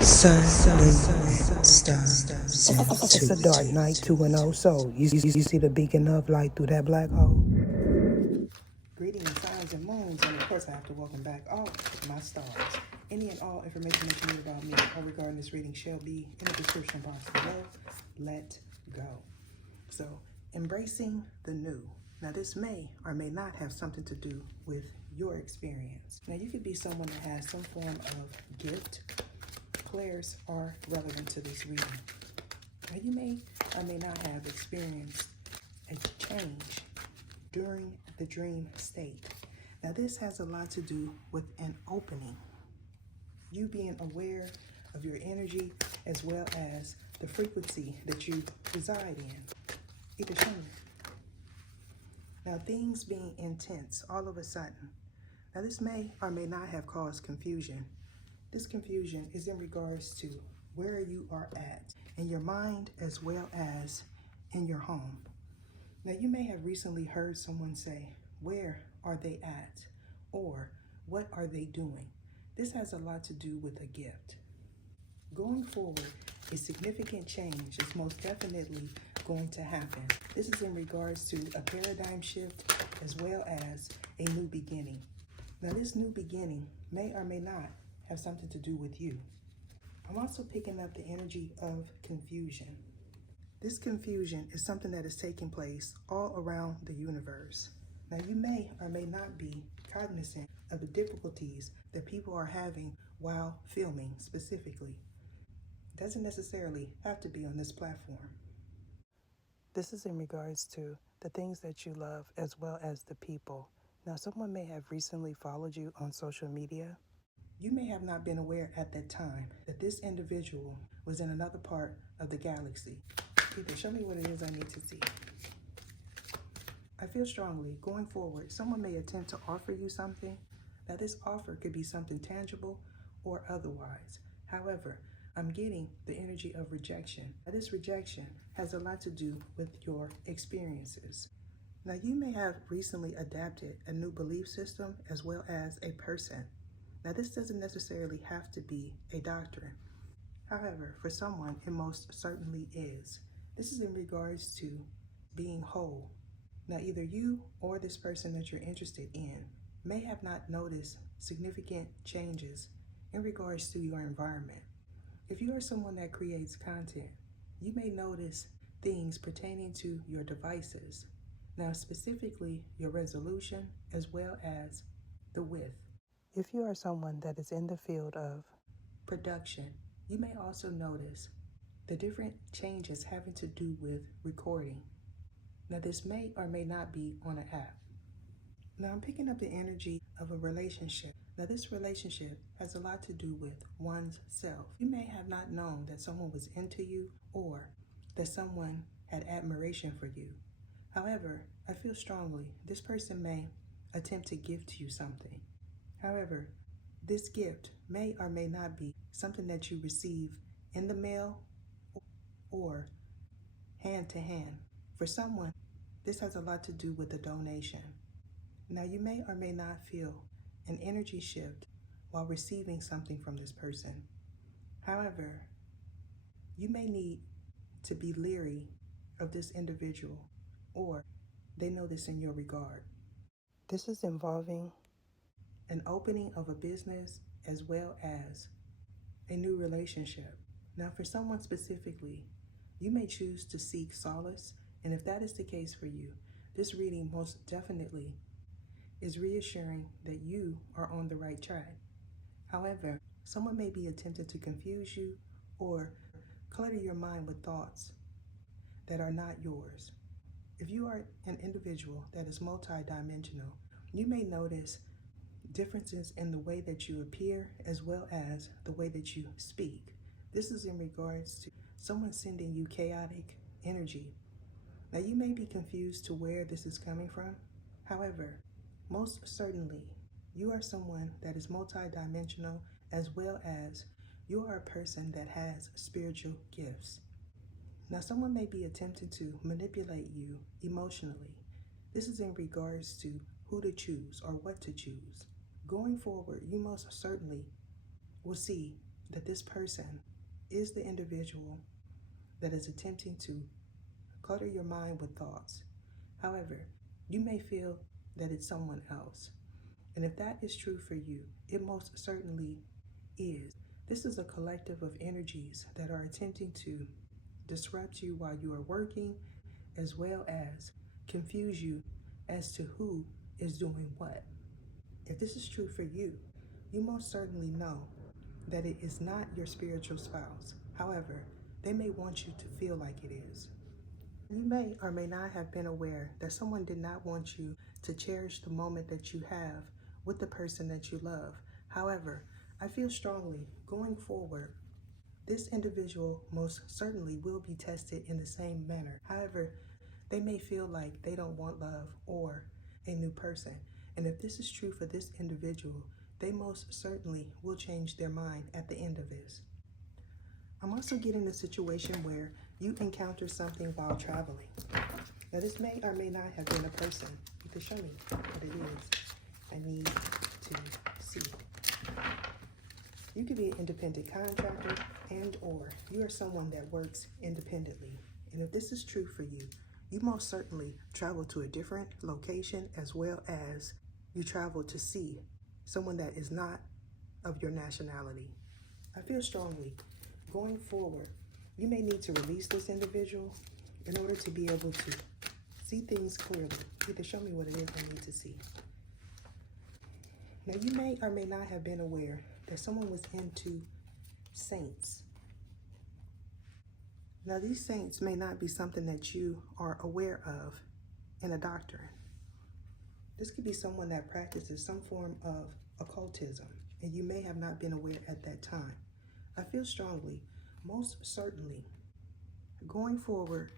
Sun, moon, stars. It's a dark night, 2-0. So, you see the beacon of light through that black hole? Greetings, signs and moons, and of course I have to welcome back all my stars. Any and all information that you need about me or regarding this reading shall be in the description box below. Let go. So, embracing the new. Now, this may or may not have something to do with your experience. Now, you could be someone that has some form of gift. Clairs are relevant to this reading. Now, you may or may not have experienced a change during the dream state. Now, this has a lot to do with an opening. You being aware of your energy as well as the frequency that you reside in. Either show me. Now, things being intense all of a sudden. Now, this may or may not have caused confusion. This confusion is in regards to where you are at in your mind as well as in your home. Now, you may have recently heard someone say, where are they at? Or what are they doing? This has a lot to do with a gift. Going forward, a significant change is most definitely going to happen. This is in regards to a paradigm shift as well as a new beginning. Now, this new beginning may or may not have something to do with you. I'm also picking up the energy of confusion. This confusion is something that is taking place all around the universe. Now, you may or may not be cognizant of the difficulties that people are having while filming specifically. It doesn't necessarily have to be on this platform. This is in regards to the things that you love as well as the people. Now, someone may have recently followed you on social media. You may have not been aware at that time that this individual was in another part of the galaxy. Either show me what it is I need to see. I feel strongly, going forward, someone may attempt to offer you something. Now, this offer could be something tangible or otherwise. However, I'm getting the energy of rejection. Now, this rejection has a lot to do with your experiences. Now, you may have recently adapted a new belief system as well as a person. Now, this doesn't necessarily have to be a doctrine. However, for someone, it most certainly is. This is in regards to being whole. Now, either you or this person that you're interested in may have not noticed significant changes in regards to your environment. If you are someone that creates content, you may notice things pertaining to your devices. Now, specifically your resolution as well as the width. If you are someone that is in the field of production, you may also notice the different changes having to do with recording. Now, this may or may not be on an app. Now, I'm picking up the energy of a relationship. Now, this relationship has a lot to do with one's self. You may have not known that someone was into you or that someone had admiration for you. However, I feel strongly this person may attempt to gift you something. However, this gift may or may not be something that you receive in the mail or hand to hand. For someone, this has a lot to do with a donation. Now, you may or may not feel an energy shift while receiving something from this person. However, you may need to be leery of this individual, or they know this in your regard. This is involving an opening of a business as well as a new relationship. Now, for someone specifically, you may choose to seek solace, and if that is the case for you, this reading most definitely is reassuring that you are on the right track. However, someone may be attempting to confuse you or clutter your mind with thoughts that are not yours. If you are an individual that is multidimensional, you may notice differences in the way that you appear as well as the way that you speak. This is in regards to someone sending you chaotic energy. Now, you may be confused to where this is coming from. However, most certainly, you are someone that is multidimensional as well as you are a person that has spiritual gifts. Now, someone may be attempting to manipulate you emotionally. This is in regards to who to choose or what to choose. Going forward, you most certainly will see that this person is the individual that is attempting to clutter your mind with thoughts. However, you may feel that it's someone else. And if that is true for you, it most certainly is. This is a collective of energies that are attempting to disrupt you while you are working, as well as confuse you as to who is doing what. If this is true for you, you most certainly know that it is not your spiritual spouse. However, they may want you to feel like it is. You may or may not have been aware that someone did not want you to cherish the moment that you have with the person that you love. However, I feel strongly going forward, this individual most certainly will be tested in the same manner. However, they may feel like they don't want love or a new person. And if this is true for this individual, they most certainly will change their mind at the end of this. I'm also getting a situation where you encounter something while traveling. Now, this may or may not have been a person. You can show me what it is. I need to see. You could be an independent contractor and or you are someone that works independently. And if this is true for you, you most certainly travel to a different location, as well as you travel to see someone that is not of your nationality. I feel strongly going forward, you may need to release this individual in order to be able to see things clearly. You can show me what it is I need to see. Now, you may or may not have been aware that someone was into saints. Now, these saints may not be something that you are aware of in a doctrine. This could be someone that practices some form of occultism, and you may have not been aware at that time. I feel strongly, most certainly, going forward,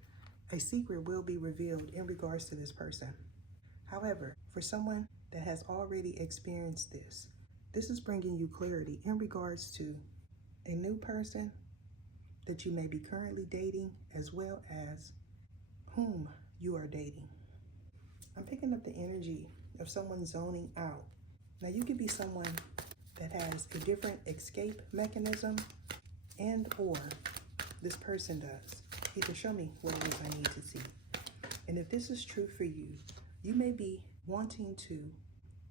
a secret will be revealed in regards to this person. However, for someone that has already experienced this, this is bringing you clarity in regards to a new person that you may be currently dating, as well as whom you are dating. I'm picking up the energy of someone zoning out. Now, you could be someone that has a different escape mechanism, and or this person does. You can show me what it is I need to see. And if this is true for you, you may be wanting to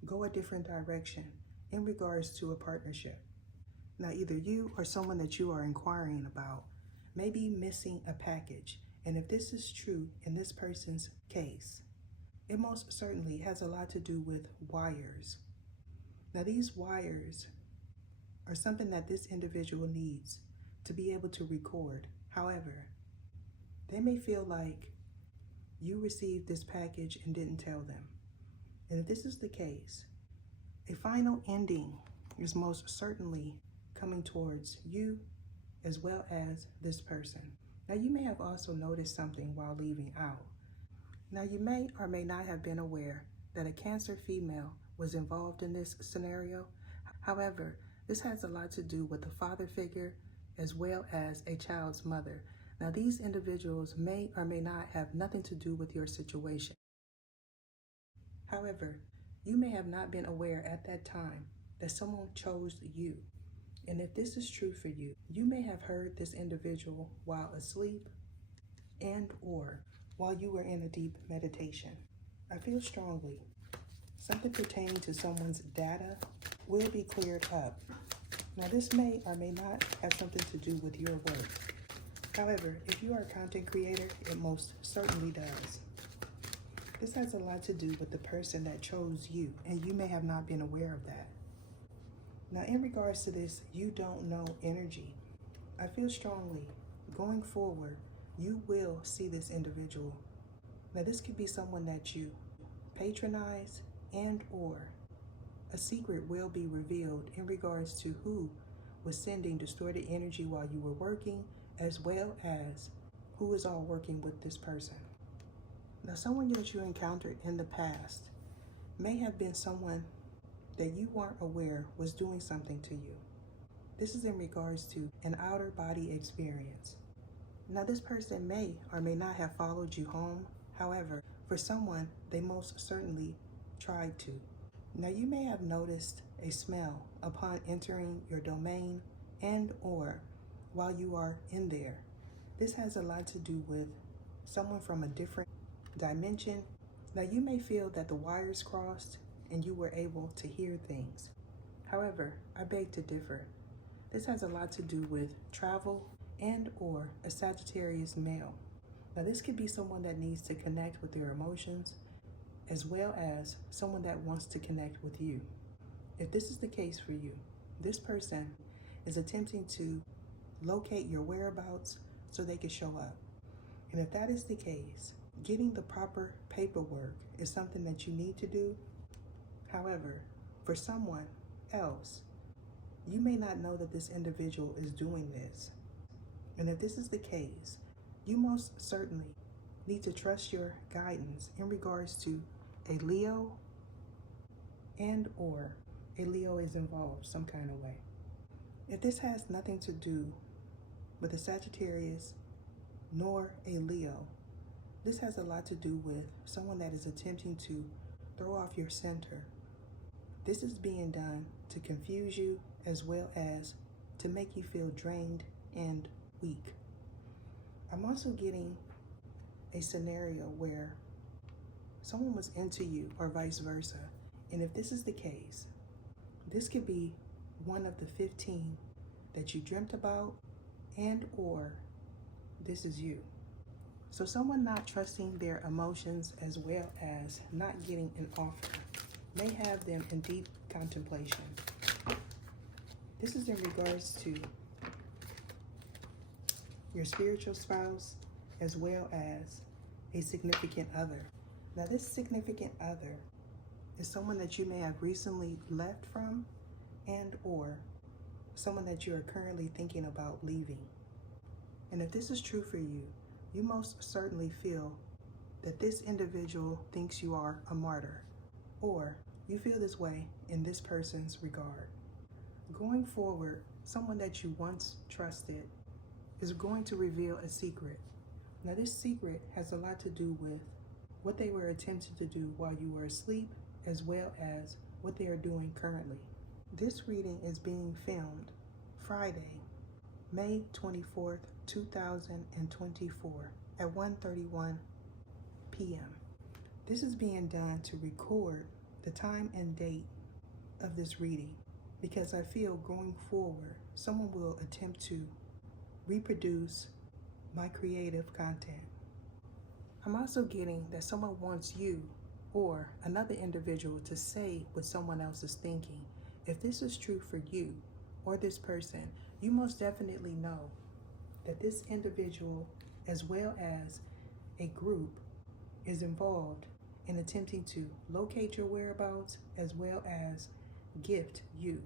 go a different direction in regards to a partnership. Now, either you or someone that you are inquiring about may be missing a package. And if this is true in this person's case, it most certainly has a lot to do with wires. Now, these wires are something that this individual needs to be able to record. However, they may feel like you received this package and didn't tell them. And if this is the case, a final ending is most certainly coming towards you as well as this person. Now, you may have also noticed something while leaving out. Now, you may or may not have been aware that a Cancer female was involved in this scenario. However, this has a lot to do with the father figure as well as a child's mother. Now, these individuals may or may not have nothing to do with your situation. However, you may have not been aware at that time that someone chose you. And if this is true for you, you may have heard this individual while asleep and or while you were in a deep meditation. I feel strongly something pertaining to someone's data will be cleared up. Now, this may or may not have something to do with your work. However, if you are a content creator, it most certainly does. This has a lot to do with the person that chose you, and you may have not been aware of that. Now, in regards to this, you don't know energy. I feel strongly going forward, you will see this individual. Now, this could be someone that you patronize and or a secret will be revealed in regards to who was sending distorted energy while you were working, as well as who is all working with this person. Now, someone that you encountered in the past may have been someone that you weren't aware was doing something to you. This is in regards to an outer body experience. Now, this person may or may not have followed you home. However, for someone, they most certainly tried to. Now, you may have noticed a smell upon entering your domain and or while you are in there. This has a lot to do with someone from a different dimension. Now you may feel that the wires crossed and you were able to hear things. However, I beg to differ. This has a lot to do with travel and or a Sagittarius male. Now this could be someone that needs to connect with their emotions as well as someone that wants to connect with you. If this is the case for you, this person is attempting to locate your whereabouts so they can show up. And if that is the case, getting the proper paperwork is something that you need to do. However, for someone else, you may not know that this individual is doing this. And if this is the case, you most certainly need to trust your guidance in regards to a Leo and or a Leo is involved some kind of way. If this has nothing to do with a Sagittarius nor a Leo, this has a lot to do with someone that is attempting to throw off your center. This is being done to confuse you as well as to make you feel drained and weak. I'm also getting a scenario where someone was into you or vice versa. And if this is the case, this could be one of the 15 that you dreamt about and or this is you. So someone not trusting their emotions as well as not getting an offer may have them in deep contemplation. This is in regards to your spiritual spouse as well as a significant other. Now this significant other is someone that you may have recently left from and or someone that you are currently thinking about leaving. And if this is true for you, you most certainly feel that this individual thinks you are a martyr, or you feel this way in this person's regard. Going forward, someone that you once trusted is going to reveal a secret. Now this secret has a lot to do with what they were attempting to do while you were asleep, as well as what they are doing currently. This reading is being filmed Friday, May 24th, 2024 at 1:31 p.m. This is being done to record the time and date of this reading because I feel going forward, someone will attempt to reproduce my creative content. I'm also getting that someone wants you or another individual to say what someone else is thinking. If this is true for you or this person, you most definitely know that this individual as well as a group is involved in attempting to locate your whereabouts as well as gift you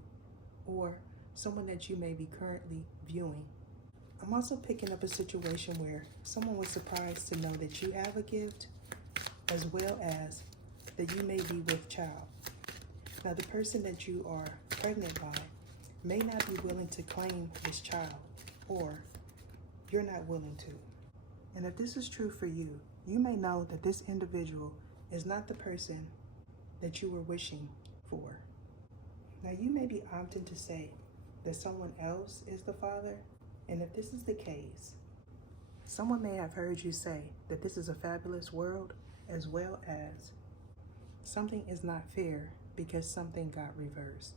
or someone that you may be currently viewing. I'm also picking up a situation where someone was surprised to know that you have a gift as well as that you may be with child. Now the person that you are pregnant by may not be willing to claim this child or you're not willing to. And if this is true for you, you may know that this individual is not the person that you were wishing for. Now you may be opting to say that someone else is the father, and if this is the case, someone may have heard you say that this is a fabulous world as well as something is not fair because something got reversed.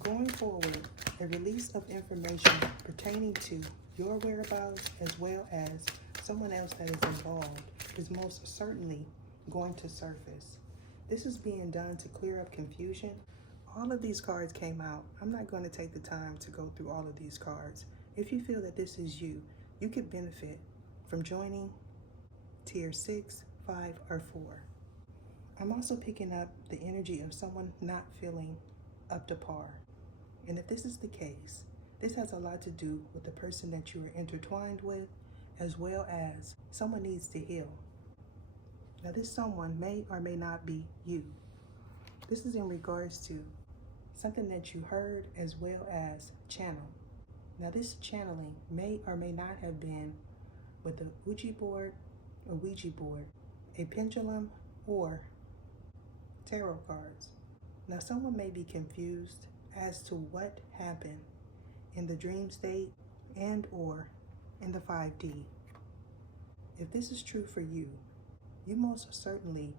Going forward, a release of information pertaining to your whereabouts as well as someone else that is involved is most certainly going to surface. This is being done to clear up confusion. All of these cards came out. I'm not going to take the time to go through all of these cards. If you feel that this is you, you could benefit from joining tier 6, 5, or 4. I'm also picking up the energy of someone not feeling up to par. And if this is the case, this has a lot to do with the person that you are intertwined with, as well as someone needs to heal. Now this someone may or may not be you. This is in regards to something that you heard as well as channeled. Now this channeling may or may not have been with a Ouija board, a pendulum, or tarot cards. Now someone may be confused as to what happened in the dream state and or in the 5D. If this is true for you, you most certainly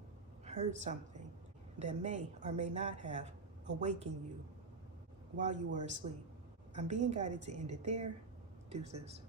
heard something that may or may not have awakened you while you were asleep. I'm being guided to end it there. Deuces.